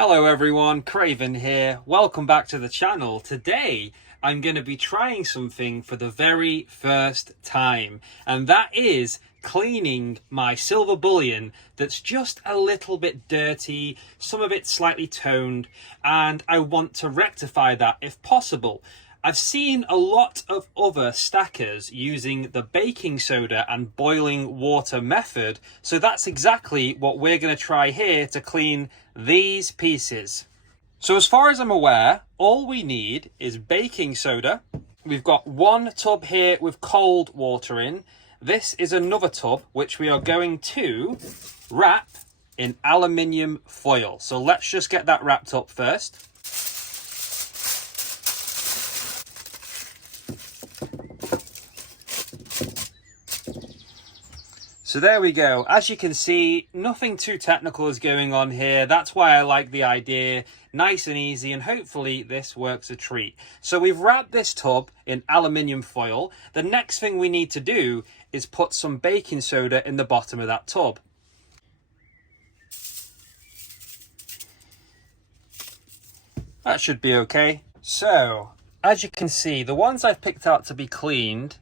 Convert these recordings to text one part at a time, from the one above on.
Hello everyone, Craven here. Welcome back to the channel. Today I'm going to be trying something for the very first time, and that is cleaning my silver bullion that's just a little bit dirty, some of it slightly toned, and I want to rectify that if possible. I've seen a lot of other stackers using the baking soda and boiling water method, so that's exactly what we're going to try here to clean these pieces. So as far as I'm aware, all we need is baking soda. We've got one tub here with cold water in. This is another tub which we are going to wrap in aluminium foil. So let's just get that wrapped up first. So there we go. As you can see, nothing too technical is going on here. That's why I like the idea. Nice and easy, and hopefully this works a treat. So we've wrapped this tub in aluminium foil. The next thing we need to do is put some baking soda in the bottom of that tub. That should be okay. So, as you can see, the ones I've picked out to be cleaned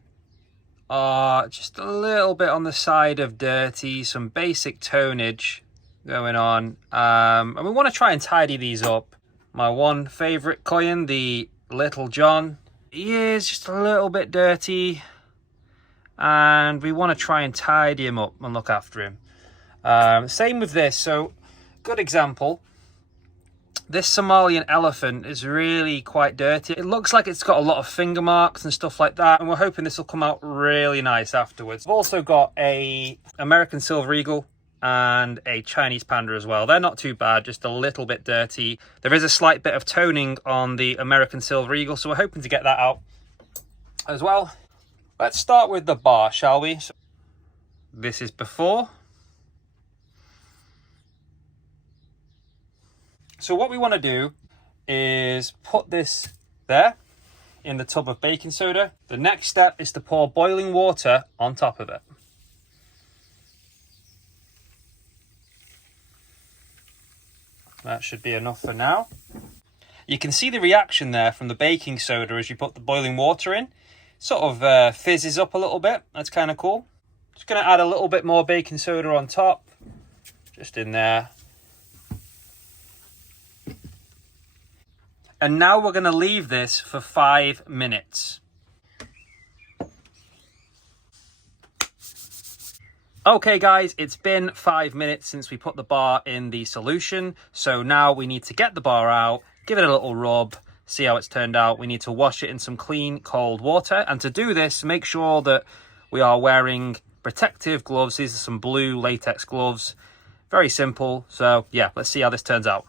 are just a little bit on the side of dirty, some basic tonage going on, and we want to try and tidy these up. My one favorite coin, the Little John, he is just a little bit dirty, and we want to try and tidy him up and look after him. Same with this. So good example, this Somalian elephant is really quite dirty. It looks like it's got a lot of finger marks and stuff like that, and we're hoping this will come out really nice afterwards. I've also got a American silver eagle and a Chinese panda as well. They're not too bad, just a little bit dirty. There is a slight bit of toning on the American silver eagle, so we're hoping to get that out as well. Let's start with the bar, shall we? So this is before. So what we want to do is put this there in the tub of baking soda. The next step is to pour boiling water on top of it. That should be enough for now. You can see the reaction there from the baking soda as you put the boiling water in. Sort of fizzes up a little bit. That's kind of cool. Just going to add a little bit more baking soda on top. Just in there. And now we're going to leave this for 5 minutes. Okay guys, it's been 5 minutes since we put the bar in the solution. So now we need to get the bar out, give it a little rub, see how it's turned out. We need to wash it in some clean cold water. And to do this, make sure that we are wearing protective gloves. These are some blue latex gloves. Very simple. So yeah, let's see how this turns out.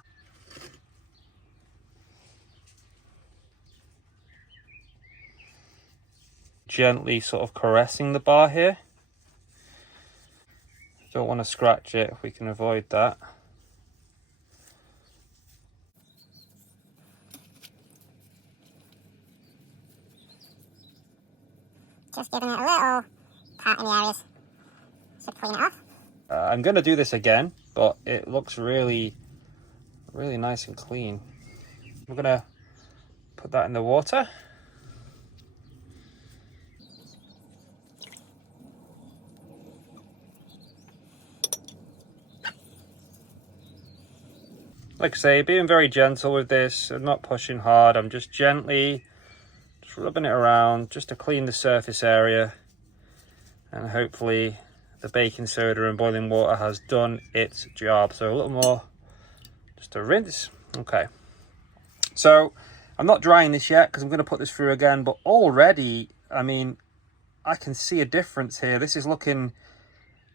Gently sort of caressing the bar here. Don't want to scratch it if we can avoid that. Just giving it a little pat in the areas. Should clean it off. I'm going to do this again, but it looks really nice and clean. We're going to put that in the water. Like I say, being very gentle with this. I'm not pushing hard. I'm just gently rubbing it around just to clean the surface area. And hopefully the baking soda and boiling water has done its job. So a little more, just a rinse. Okay. So I'm not drying this yet because I'm going to put this through again. But already, I mean, I can see a difference here. This is looking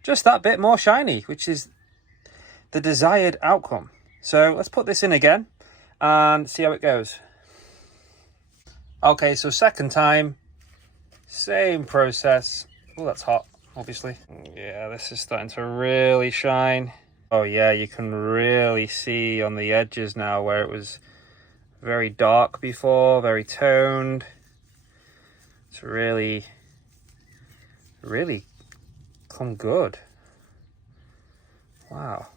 just that bit more shiny, which is the desired outcome. So let's put this in again and see how it goes. Okay, so second time, same process. Oh, that's hot, obviously. Yeah, this is starting to really shine. Oh yeah, you can really see on the edges now where it was very dark before, very toned. It's really come good. Wow.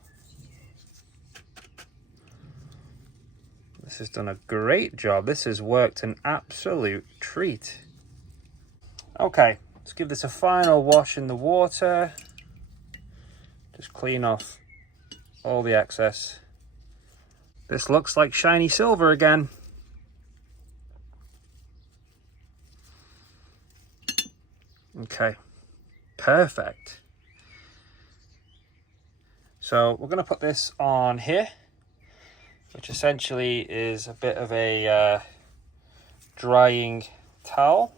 This has done a great job. This has worked an absolute treat. Okay, let's give this a final wash in the water. Just clean off all the excess. This looks like shiny silver again. Okay, perfect. So we're going to put this on here, which essentially is a bit of a drying towel.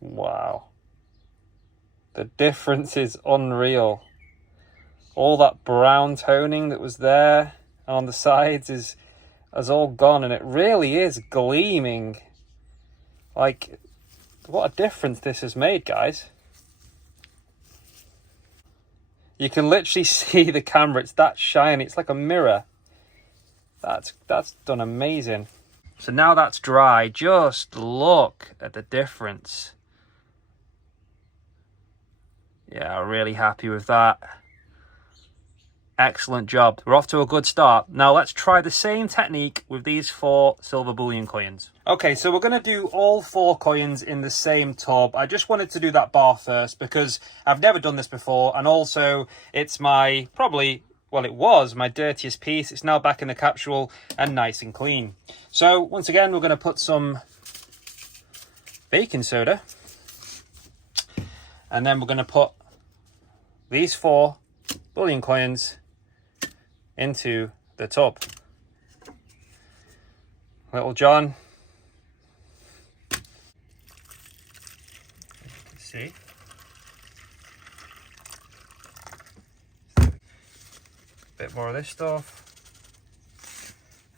Wow. The difference is unreal. All that brown toning that was there on the sides has all gone, and it really is gleaming. Like, what a difference this has made, guys. You can literally see the camera. It's that shiny. It's like a mirror. That's done amazing. So now that's dry, just look at the difference. Yeah, really happy with that. Excellent job. We're off to a good start. Now let's try the same technique with these 4 silver bullion coins. Okay, so we're going to do all 4 coins in the same tub. I just wanted to do that bar first because I've never done this before, and also it's my, well, it was my dirtiest piece. It's now back in the capsule and nice and clean. So once again, we're going to put some baking soda, and then we're going to put these 4 bullion coins into the tub. Little John, as you can see, a bit more of this stuff,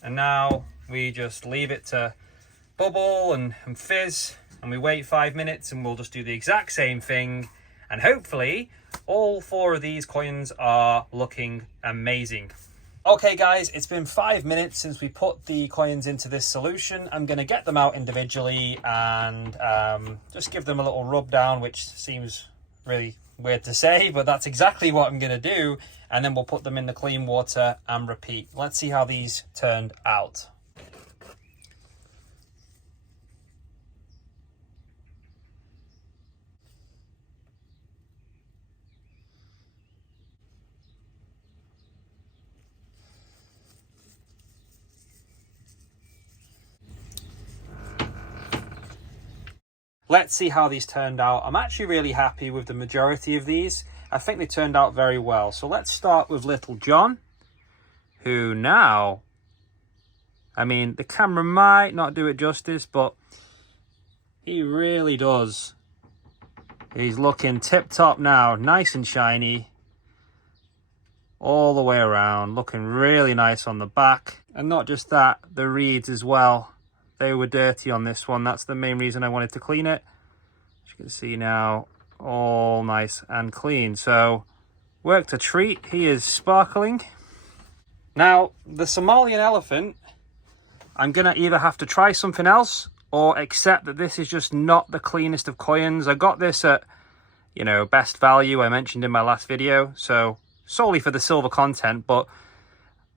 and now we just leave it to bubble and fizz, and we wait 5 minutes, and we'll just do the exact same thing, and hopefully all 4 of these coins are looking amazing. Okay guys, it's been 5 minutes since we put the coins into this solution. I'm going to get them out individually and just give them a little rub down, which seems really weird to say, but that's exactly what I'm going to do. And then we'll put them in the clean water and repeat. Let's see how these turned out. Let's see how these turned out. I'm actually really happy with the majority of these. I think they turned out very well. So let's start with Little John, who now, I mean, the camera might not do it justice, but he really does. He's looking tip-top now, nice and shiny, all the way around, looking really nice on the back. And not just that, the reeds as well. They were dirty on this one. That's the main reason I wanted to clean it. As you can see now, all nice and clean. So, worked a treat. He is sparkling. Now, the Somalian elephant, I'm going to either have to try something else or accept that this is just not the cleanest of coins. I got this at, you know, best value, I mentioned in my last video. So, solely for the silver content, but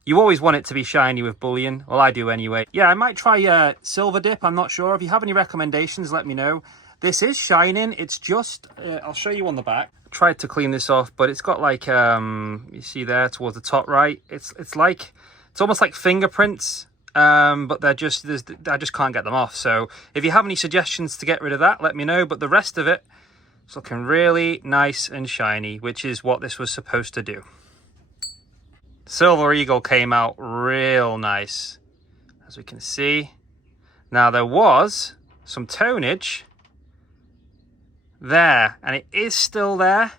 you always want it to be shiny with bullion. Well, I do anyway. Yeah, I might try silver dip. I'm not sure. If you have any recommendations, let me know. This is shining. It's just, I'll show you on the back. I tried to clean this off, but it's got like, you see there towards the top right. It's almost like fingerprints, but I just can't get them off. So if you have any suggestions to get rid of that, let me know. But the rest of it, it's looking really nice and shiny, which is what this was supposed to do. Silver Eagle came out real nice, as we can see. Now there was some tonage there, and it is still there.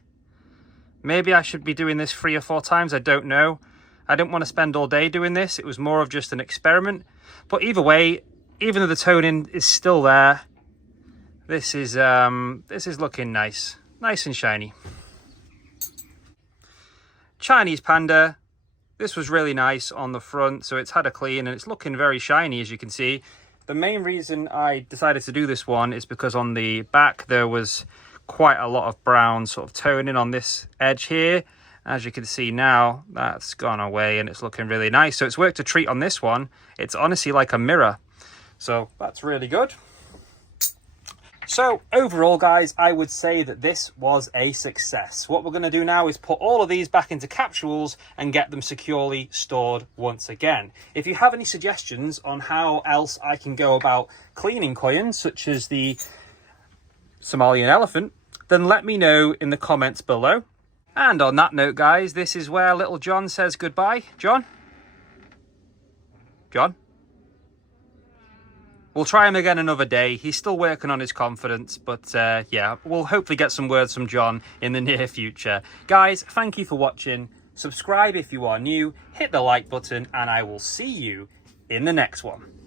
Maybe I should be doing this 3 or 4 times, I don't know. I didn't want to spend all day doing this. It was more of just an experiment. But either way, even though the toning is still there, this is looking nice. Nice and shiny. Chinese Panda. This was really nice on the front, so it's had a clean and it's looking very shiny, as you can see. The main reason I decided to do this one is because on the back there was quite a lot of brown sort of toning on this edge here, As you can see now, that's gone away and it's looking really nice. So it's worked a treat on this one. It's honestly like a mirror. So that's really good. So overall, guys, I would say that this was a success. What we're going to do now is put all of these back into capsules and get them securely stored once again. If you have any suggestions on how else I can go about cleaning coins, such as the Somalian elephant, then let me know in the comments below. And on that note, guys, this is where little John says goodbye. John? John? We'll try him again another day. He's still working on his confidence, but yeah, we'll hopefully get some words from John in the near future. Guys, thank you for watching. Subscribe if you are new, hit the like button, and I will see you in the next one.